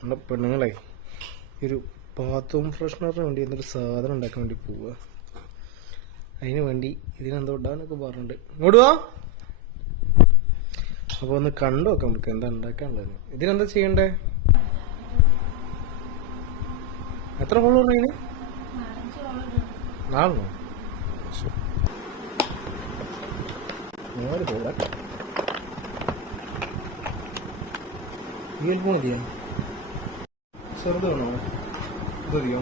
നമ്മുടെ പെണ്ണുങ്ങളെ ഒരു ബാത്റൂം ഫ്രഷ്നറിന് വേണ്ടി എന്തൊരു സാധനം ഉണ്ടാക്കാൻ വേണ്ടി പോവുക അതിന് വേണ്ടി ഇതിനെന്തോ ഇടാനൊക്കെ പറഞ്ഞിട്ടുണ്ട്. ഇങ്ങോട്ട് വാ. അപ്പൊ ഒന്ന് കണ്ടു നോക്കാം നമുക്ക് എന്താ ഉണ്ടാക്കാനുള്ളത് ഇതിനെന്താ ചെയ്യണ്ടേ? എത്ര ഹോളോ അതിന്? നാളോ. നാല് ഈ ഫോൺ മതിയോ? ചെറുത് വേണോ ഇത് മതിയോ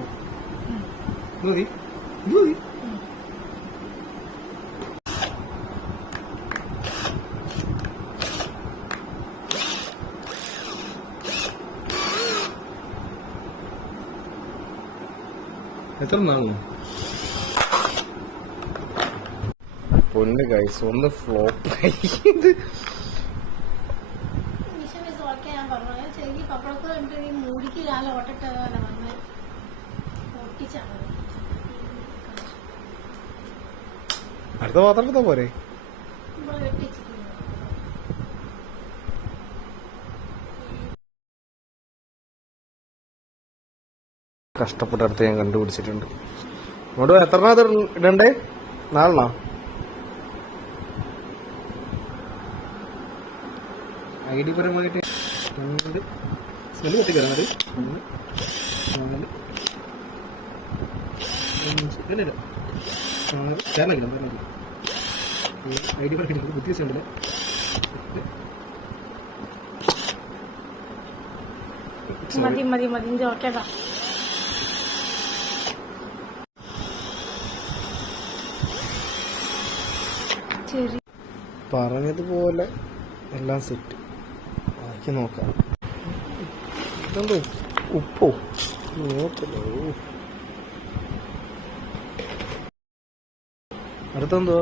ഇത് മതി ഇത് മതി എത്ര നാളോ പൊന്ന് കൈസ് ഒന്ന് ഫ്ലോപ്പ് ഇത് മിഷൻ മിസ് ഓക്കെ ഞാൻ പറഞ്ഞു. ചെറിയ പപ്പടത്ത് കണ്ടിട്ട് ഈ മൂടിക്ക് കാലം ഓട്ടിട്ടതാണ് വന്ന്. പൊട്ടിച്ചാണ്. അടുത്ത പാത്രം പോരെ? കഷ്ടപ്പെട്ടടുത്ത് വെട്ടിച്ചിട്ടുണ്ട്. ഞാൻ കണ്ടുപിടിച്ചിട്ടുണ്ട്. ഇങ്ങോട്ട് എത്ര അത് ഇടണ്ടേ? നാലെണ്ണോ? ഐ ഡി പരമായിട്ട് രണ്ട്. സ്മെൽ അത്. ഒന്ന് നാല് അഞ്ച്. ഇല്ല ഇല്ല ആറ്. ചേർന്നില്ല ചേർന്നില്ല ഐ ഡി പരമായിട്ട് ബുദ്ധി മതി പറഞ്ഞതുപോലെ എല്ലാം സെറ്റ്. ബാക്കി നോക്കാം ഉപ്പോ നോക്കല്ലോ അടുത്തെന്തോ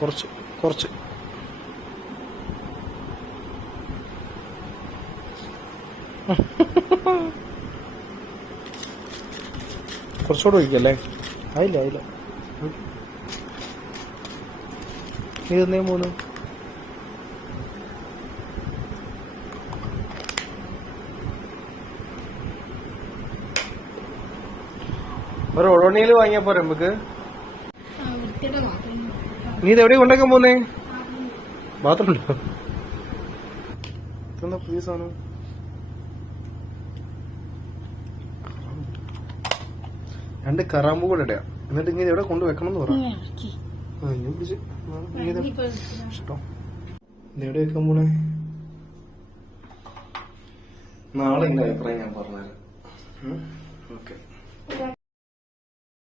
കുറച്ച് കുറച്ച് കുറച്ചുകൂടെ ഒഴിക്കല്ലേ ആയില്ല ആയില്ല ഇതെന്തേ മൂന്ന് ഒരു ഒളോണിയിൽ വാങ്ങിയാ പോരെ നമുക്ക്? നീ ഇത് എവിടെ കൊണ്ടേക്കാൻ പോന്നേ? ബാത്റൂം ഉണ്ടോ ഇതെന്താ പുതിയ സാധനം? രണ്ട് കറാമ്പ് കൂടെ ഇടയാ. എന്നിട്ട് ഇങ്ങനെ എവിടെ കൊണ്ട് വെക്കണം എന്ന് പറ. ഇങ്ങനെ ഇറക്കി. ആ, ഇനി പിടിച്ച് ആ, നീ ഇത് ഇനിയിപ്പോ ഇഷ്ടം. എവിടെ വെക്കാൻ പോണേ? നാളെ എന്റെ അഭിപ്രായം ഞാൻ പറഞ്ഞുതരാം. ഓക്കെ.